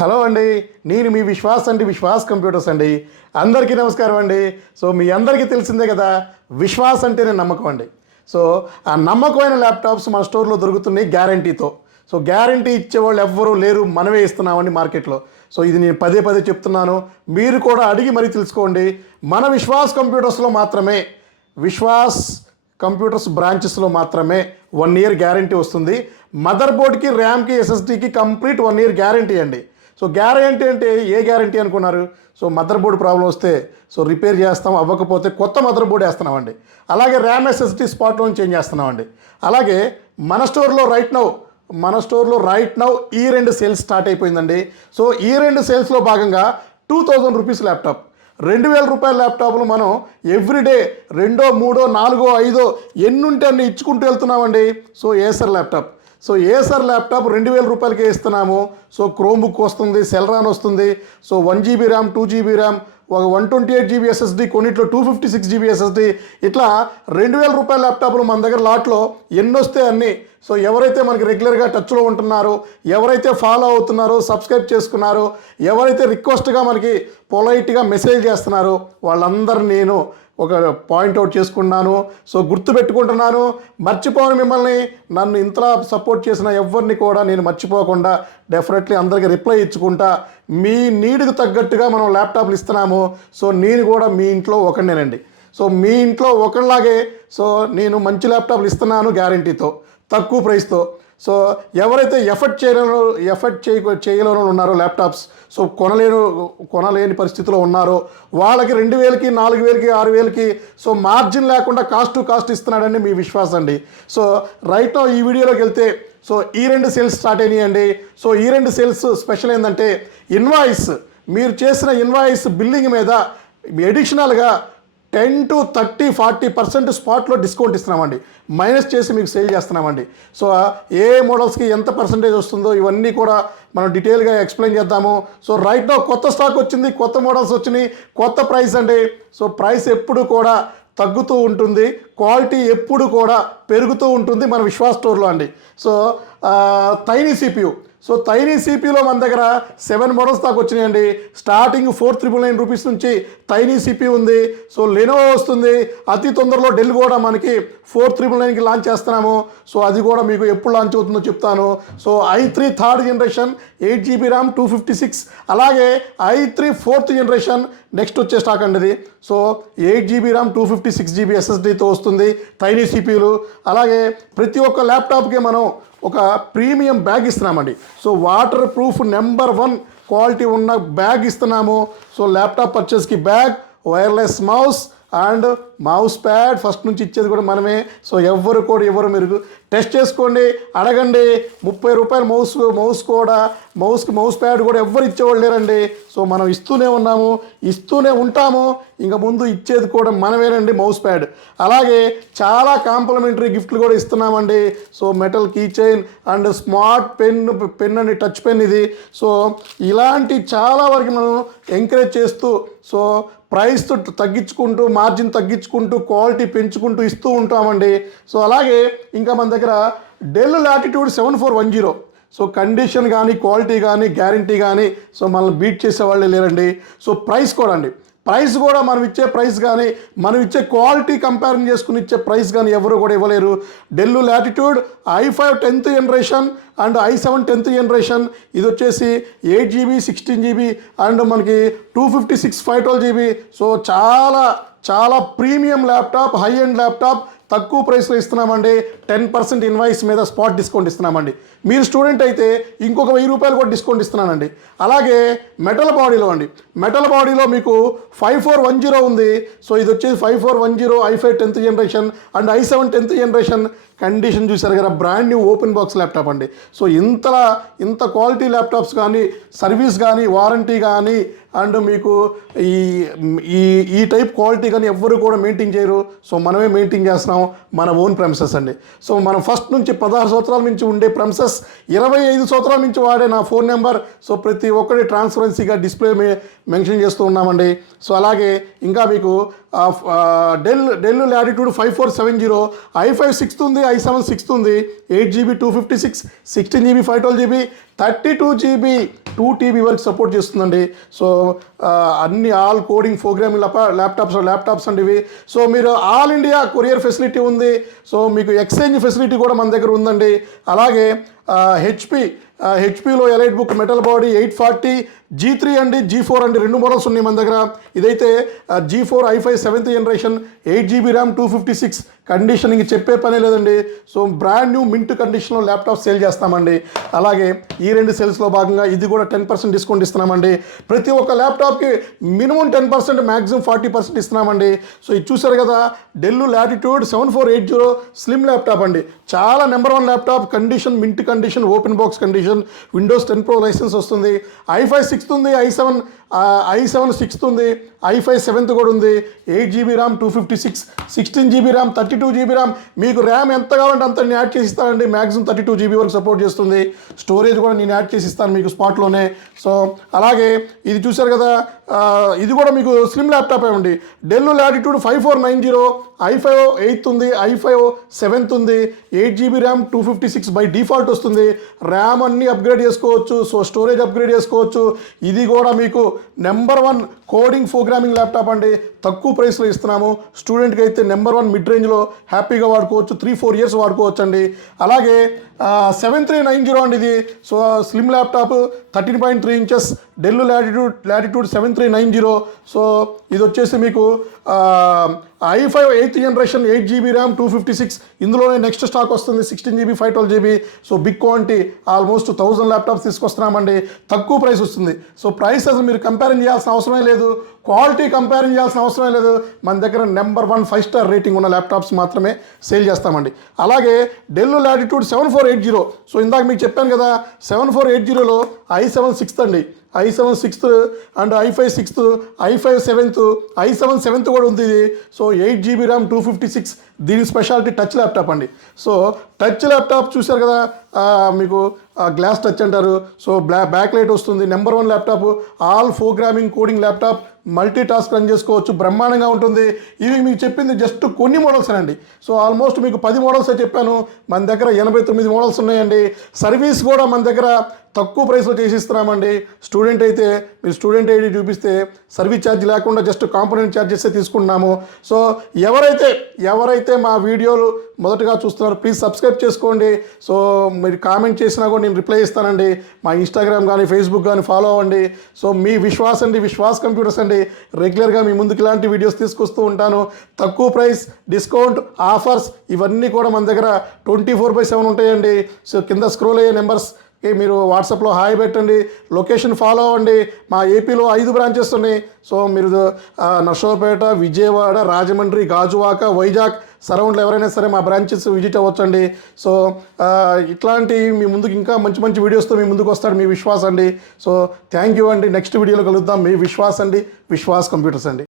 Hello అండి, నేను మీ విశ్వాస్ అండి, విశ్వాస్ కంప్యూటర్స్ అండి. అందరికీ నమస్కారం అండి. సో మీ అందరికీ తెలిసిందే కదా, విశ్వాస్ అంటేనే నమ్మకం అండి. సో ఆ నమ్మకమైన ల్యాప్టాప్స్ మన స్టోర్లో దొరుకుతున్నాయి గ్యారంటీతో. సో గ్యారంటీ ఇచ్చేవాళ్ళు ఎవ్వరూ లేరు, మనమే ఇస్తున్నామండి మార్కెట్లో. సో ఇది నేను పదే పదే చెప్తున్నాను, మీరు కూడా అడిగి మరీ తెలుసుకోండి. మన విశ్వాస్ కంప్యూటర్స్లో మాత్రమే, విశ్వాస్ కంప్యూటర్స్ బ్రాంచెస్లో మాత్రమే 1 ఇయర్ గ్యారంటీ వస్తుంది. మదర్ బోర్డ్కి, ర్యామ్కి, ఎస్ఎస్డీకి కంప్లీట్ 1 ఇయర్ గ్యారంటీ అండి. సో గ్యారంటీ అంటే ఏ గ్యారంటీ అనుకున్నారు? సో మదర్ బోర్డ్ ప్రాబ్లం వస్తే రిపేర్ చేస్తాం, అవ్వకపోతే కొత్త మదర్ బోర్డ్ వేస్తున్నామండి. అలాగే ర్యామ్, ఎస్ఎస్డీ స్పాట్లో చేంజ్ చేస్తున్నామండి. అలాగే మన స్టోర్లో రైట్ నౌ ఈ 2 సేల్స్ స్టార్ట్ అయిపోయిందండి. సో ఈ 2 సేల్స్లో భాగంగా 2000 రూపీస్ ల్యాప్టాప్, 2000 రూపాయల ల్యాప్టాప్లు మనం ఎవ్రీడే 2, 3, 4, 5 ఎన్నుంటే అన్ని ఇచ్చుకుంటూ వెళ్తున్నామండి. So Acer laptop, Acer laptop 2000 రూపాయలకే ఇస్తున్నాము. సో క్రోమ్ బుక్ వస్తుంది, సెల్రాన్ వస్తుంది. So 1 GB RAM, 2 GB RAM, ఒక 128 GB ఎస్ఎస్డి, కొన్నిట్లో 256 GB ఎస్ఎస్డి, ఇట్లా 2000 రూపాయల ల్యాప్టాప్లు మన దగ్గర లాట్లో ఎన్ని వస్తే అన్నీ. సో ఎవరైతే మనకి రెగ్యులర్గా టచ్లో ఉంటున్నారో, ఎవరైతే ఫాలో అవుతున్నారో, సబ్స్క్రైబ్ చేసుకున్నారో, ఎవరైతే రిక్వెస్ట్గా మనకి పొలైట్గా మెసేజ్ చేస్తున్నారో, వాళ్ళందరూ నేను ఒక పాయింట్అవుట్ చేసుకున్నాను. సో గుర్తుపెట్టుకుంటున్నాను, మర్చిపోను మిమ్మల్ని. నన్ను ఇంతలా సపోర్ట్ చేసిన ఎవరిని కూడా నేను మర్చిపోకుండా డెఫినెట్లీ అందరికీ రిప్లై ఇచ్చుకుంటా. మీ నీడ్కి తగ్గట్టుగా మనం ల్యాప్టాప్లు ఇస్తున్నాము. సో నేను కూడా మీ ఇంట్లో ఒకడినేనండి. సో మీ ఇంట్లో ఒకళ్ళలాగే నేను మంచి ల్యాప్టాప్లు ఇస్తున్నాను గ్యారంటీతో, తక్కువ ప్రైస్తో. సో ఎవరైతే ఎఫర్ట్ చేయలేని ఉన్నారో ల్యాప్టాప్స్, సో కొనలేని పరిస్థితిలో ఉన్నారో వాళ్ళకి 2000కి, 4000కి, 6000కి మార్జిన్ లేకుండా కాస్ట్ టు కాస్ట్ ఇస్తున్నాడండి మీ విశ్వాస్ అండి. సో రైట్ నౌ ఈ వీడియోలోకి వెళ్తే ఈ 2 సేల్స్ స్టార్ట్ అయినాయండి. సో ఈ 2 సేల్స్ స్పెషల్ ఏంటంటే, మీరు చేసిన ఇన్వాయిస్ బిల్లింగ్ మీద ఎడిషనల్గా 10 to 30, 40% స్పాట్లో డిస్కౌంట్ ఇస్తున్నామండి, మైనస్ చేసి మీకు సేల్ చేస్తున్నామండి. సో ఏ మోడల్స్కి ఎంత పర్సంటేజ్ వస్తుందో ఇవన్నీ కూడా మనం డీటెయిల్గా ఎక్స్ప్లెయిన్ చేద్దాము. సో రైట్ నౌ కొత్త స్టాక్ వచ్చింది, కొత్త మోడల్స్ వచ్చినాయి, కొత్త ప్రైస్ అండి. సో ప్రైస్ ఎప్పుడు కూడా తగ్గుతూ ఉంటుంది, క్వాలిటీ ఎప్పుడు కూడా పెరుగుతూ ఉంటుంది మన విశ్వాస్ స్టోర్లో అండి. సో టైనీ సిపియు, టైనీ సిపియూలో మన దగ్గర 7 మోడల్స్ దాకా వచ్చినాయండి. స్టార్టింగ్ 4999 రూపీస్ నుంచి టైనీ సిపియూ ఉంది. సో లెనోవో వస్తుంది, అతి తొందరలో డెల్ కూడా మనకి 4999కి లాంచ్ చేస్తున్నాము. సో అది కూడా మీకు ఎప్పుడు లాంచ్ అవుతుందో చెప్తాను. So i3 third generation, 8 GB RAM, 256, అలాగే i3 4th జనరేషన్ నెక్స్ట్ వచ్చే స్టాక్ అండి ఇది. సో 8 GB ర్యామ్, 256 GB ఎస్ఎస్డితో వస్తుంది టైనీ సిపియూలు. అలాగే ప్రతి ఒక్క ల్యాప్టాప్కి మనం ఒక ప్రీమియం బ్యాగ్ ఇస్తున్నామండి. So water proof number 1 quality ఉన్న బ్యాగ్ ఇస్తున్నాము. సో ల్యాప్టాప్ పర్చేస్కి bag, wireless mouse and mouse pad first నుంచి ఇచ్చేది కూడా మనమే. సో ఎవరు మీరు టెస్ట్ చేసుకోండి, అడగండి. 30 రూపాయలు మౌస్ కూడా, మౌస్ ప్యాడ్ కూడా ఎవరు ఇచ్చేవాళ్ళు లేరండి. సో మనం ఇస్తూనే ఉన్నాము, ఇస్తూనే ఉంటాము, ఇంకా ముందు ఇచ్చేది కూడా మనమేనండి మౌస్ ప్యాడ్. అలాగే చాలా కాంప్లిమెంటరీ గిఫ్ట్లు కూడా ఇస్తున్నామండి. So metal key chain and smart pen అండి, టచ్ పెన్ ఇది. సో ఇలాంటి చాలా వరకు మనం ఎంకరేజ్ చేస్తూ ప్రైస్ తగ్గించుకుంటూ, మార్జిన్ తగ్గించుకుంటూ, క్వాలిటీ పెంచుకుంటూ ఇస్తూ ఉంటామండి. సో అలాగే ఇంకా మన దగ్గర డెల్ లాటిట్యూడ్ 7410, కండిషన్ కానీ, క్వాలిటీ కానీ, గ్యారంటీ కానీ మనల్ని బీట్ చేసేవాళ్ళే లేరండి. సో ప్రైస్ కూడా మనం ఇచ్చే ప్రైస్ కానీ, మనం ఇచ్చే క్వాలిటీ కంపేర్ చేసుకుని ఇచ్చే ప్రైస్ కానీ ఎవరు కూడా ఇవ్వలేరు. Del latitude i5 10th generation and i7 10th generation, ఇది వచ్చేసి 8 GB, 16 GB అండ్ మనకి 256, 512 GB. సో చాలా premium laptop, high end laptop తక్కువ ప్రైస్లో ఇస్తున్నామండి. 10% ఇన్వాయిస్ మీద స్పాట్ డిస్కౌంట్ ఇస్తున్నామండి. మీరు స్టూడెంట్ అయితే ఇంకొక 1000 రూపాయలు కూడా డిస్కౌంట్ ఇస్తున్నానండి. అలాగే మెటల్ బాడీలో మీకు 5410 ఉంది. సో ఇది వచ్చేసి 5410, i5 10th generation and i7 10th generation. Condition చూసారు కదా, brand new open box laptop అండి. సో ఇంత క్వాలిటీ ల్యాప్టాప్స్ కానీ, సర్వీస్ కానీ, వారంటీ కానీ అండ్ మీకు ఈ టైప్ క్వాలిటీ కానీ ఎవ్వరు కూడా మెయింటైన్ చేయరు. సో మనమే మెయింటైన్ చేస్తున్నాం, మన ఓన్ ప్రెమిసెస్ అండి. సో మనం ఫస్ట్ నుంచి 16 సంవత్సరాల నుంచి ఉండే ప్రెమిసెస్, 25 సంవత్సరాల నుంచి వాడే నా ఫోన్ నెంబర్. సో ప్రతి ఒక్కటి ట్రాన్స్పరెన్సీగా డిస్ప్లే మెన్షన్ చేస్తూ ఉన్నామండి. సో అలాగే ఇంకా మీకు డెల్ లాటిట్యూడ్ 5470, i5 6th ఉంది, i7 6 ఉంది, 8GB 256, 16GB 512GB, 32GB 2TB వరకు సపోర్ట్ చేస్తుందండి. సో అన్ని ఆల్ కోడింగ్ ప్రోగ్రామింగ్ ల్యాప్టాప్స్ అండి ఇవి. సో మీరు ఆల్ ఇండియా కొరియర్ ఫెసిలిటీ ఉంది. సో మీకు ఎక్స్చేంజ్ ఫెసిలిటీ కూడా మన దగ్గర ఉందండి. అలాగే హెచ్పిలో Elite Book metal body 840 G3 అండి, G4 అండి, 2 మోడల్స్ ఉన్నాయి మన దగ్గర. ఇదైతే G4 i5 7th generation, 8GB RAM, 256 condition ఇంక చెప్పే పనే లేదండి. సో బ్రాండ్ న్యూ మింట్ కండిషన్లో ల్యాప్టాప్ సేల్ చేస్తామండి. అలాగే ఈ 2 సేల్స్లో భాగంగా ఇది కూడా 10% డిస్కౌంట్ ఇస్తున్నామండి. ప్రతి ఒక్క ల్యాప్టాప్కి మినిమం 10%, మ్యాక్సిమం 40% ఇస్తున్నామండి. సో ఇది చూసారు కదా, డెల్ లాటిట్యూడ్ 7480 స్లిమ్ ల్యాప్టాప్ అండి. చాలా number 1 laptop, condition mint condition, open box condition, windows 10 Pro licence వస్తుంది. i5 6 ఉంది, i7 6 ఉంది, i5 7th కూడా ఉంది, 8GB RAM, 256, 16GB RAM, 32GB RAM. మీకు ర్యామ్ ఎంత కావాలంటే అంత నేను యాడ్ చేసి ఇస్తానండి. మ్యాక్సిమం 32GB వరకు సపోర్ట్ చేస్తుంది. స్టోరేజ్ కూడా నేను యాడ్ చేసి ఇస్తాను మీకు స్పాట్లోనే. సో అలాగే ఇది చూసారు కదా, ఇది కూడా మీకు స్లిమ్ ల్యాప్టాప్ అండి. డెల్ లాటిట్యూడ్ 5490, i5 8th ఉంది, i5 7th ఉంది, 8GB ర్యామ్, 256 బై డిఫాల్ట్ వస్తుంది. ర్యామ్ అన్నీ అప్గ్రేడ్ చేసుకోవచ్చు. సో స్టోరేజ్ అప్గ్రేడ్ చేసుకోవచ్చు. ఇది కూడా మీకు నెంబర్ 1 కోడింగ్ ప్రోగ్రామింగ్ ల్యాప్టాప్ అండి. తక్కువ ప్రైస్లో ఇస్తున్నాము. స్టూడెంట్కి అయితే నెంబర్ 1 మిడ్ రేంజ్లో హ్యాపీగా వాడుకోవచ్చు. 3-4 ఇయర్స్ వాడుకోవచ్చు అండి. అలాగే 7390 అండి ఇది. So slim laptop, 13.3 inches, del latitude 7390. So ఇది వచ్చేసి మీకు i5 8th generation, 8GB RAM, 256. ఇందులోనే నెక్స్ట్ స్టాక్ వస్తుంది 16GB 512GB. So big quantity, almost 1000 laptops తీసుకొస్తున్నామండి. తక్కువ ప్రైస్ వస్తుంది. సో ప్రైస్ అసలు మీరు కంపేరింగ్ చేయాల్సిన అవసరమే లేదు, క్వాలిటీ కంపేరింగ్ చేయాల్సిన అవసరమే లేదు. మన దగ్గర నెంబర్ 1 5-star రేటింగ్ ఉన్న ల్యాప్టాప్స్ మాత్రమే సేల్ చేస్తామండి. అలాగే డెల్ లాటిట్యూడ్ 7480. సో ఇందాక మీకు చెప్పాను కదా, 7480లో i7 6th అండి, i7 6th and i5 6th, i5 7th, i7 7th కూడా ఉంది ఇది. So 8GB RAM, 256. దీని స్పెషాలిటీ టచ్ ల్యాప్టాప్ అండి. సో టచ్ ల్యాప్టాప్ చూశారు కదా, మీకు గ్లాస్ టచ్ అంటారు. సో బ్యాక్ లైట్ వస్తుంది. Number 1 laptop, all programming coding laptop, multi task run చేసుకోవచ్చు. బ్రహ్మాండంగా ఉంటుంది. ఇవి మీకు చెప్పింది జస్ట్ కొన్ని మోడల్స్ అండి. సో ఆల్మోస్ట్ మీకు 10 మోడల్సే చెప్పాను. మన దగ్గర 89 మోడల్స్ ఉన్నాయండి. సర్వీస్ కూడా మన దగ్గర తక్కువ ప్రైస్లో చేసిస్తున్నామండి. స్టూడెంట్ అయితే మీరు స్టూడెంట్ ఐడి చూపిస్తే సర్వీస్ ఛార్జ్ లేకుండా జస్ట్ కాంపోనెంట్ ఛార్జెసే తీసుకుంటున్నాము. సో ఎవరైతే మా వీడియోలు మొదటగా చూస్తున్నారు ప్లీజ్ సబ్స్క్రైబ్ చేసుకోండి. సో మీరు కామెంట్ చేసినా కూడా నేను రిప్లై ఇస్తానండి. మా ఇన్స్టాగ్రామ్ కానీ ఫేస్బుక్ కానీ ఫాలో అవ్వండి. సో మీ విశ్వాస్ అండి, విశ్వాస్ కంప్యూటర్స్ అండి. రెగ్యులర్గా మీ ముందుకు ఇలాంటి వీడియోస్ తీసుకొస్తూ ఉంటాను. తక్కువ ప్రైస్, డిస్కౌంట్, ఆఫర్స్ ఇవన్నీ కూడా మన దగ్గర 24/7 ఉంటాయండి. సో కింద స్క్రోల్ అయ్యే నెంబర్స్ మీరు వాట్సాప్లో హాయ్ పెట్టండి, లొకేషన్ ఫాలో అవ్వండి. మా ఏపీలో 5 బ్రాంచెస్ ఉన్నాయి. సో మీరు నర్సరావుపేట, విజయవాడ, రాజమండ్రి, గాజువాక, వైజాగ్ సరౌండ్లో ఎవరైనా సరే మా బ్రాంచెస్ విజిట్ అవ్వచ్చండి. సో ఇట్లాంటి మీ ముందుకు ఇంకా మంచి మంచి వీడియోస్తో మీ ముందుకు వస్తాడు మీ విశ్వాస్ అండి. సో థ్యాంక్ యూ అండి. నెక్స్ట్ వీడియోలో కలుద్దాం. మీ విశ్వాస్ అండి, విశ్వాస్ కంప్యూటర్స్ అండి.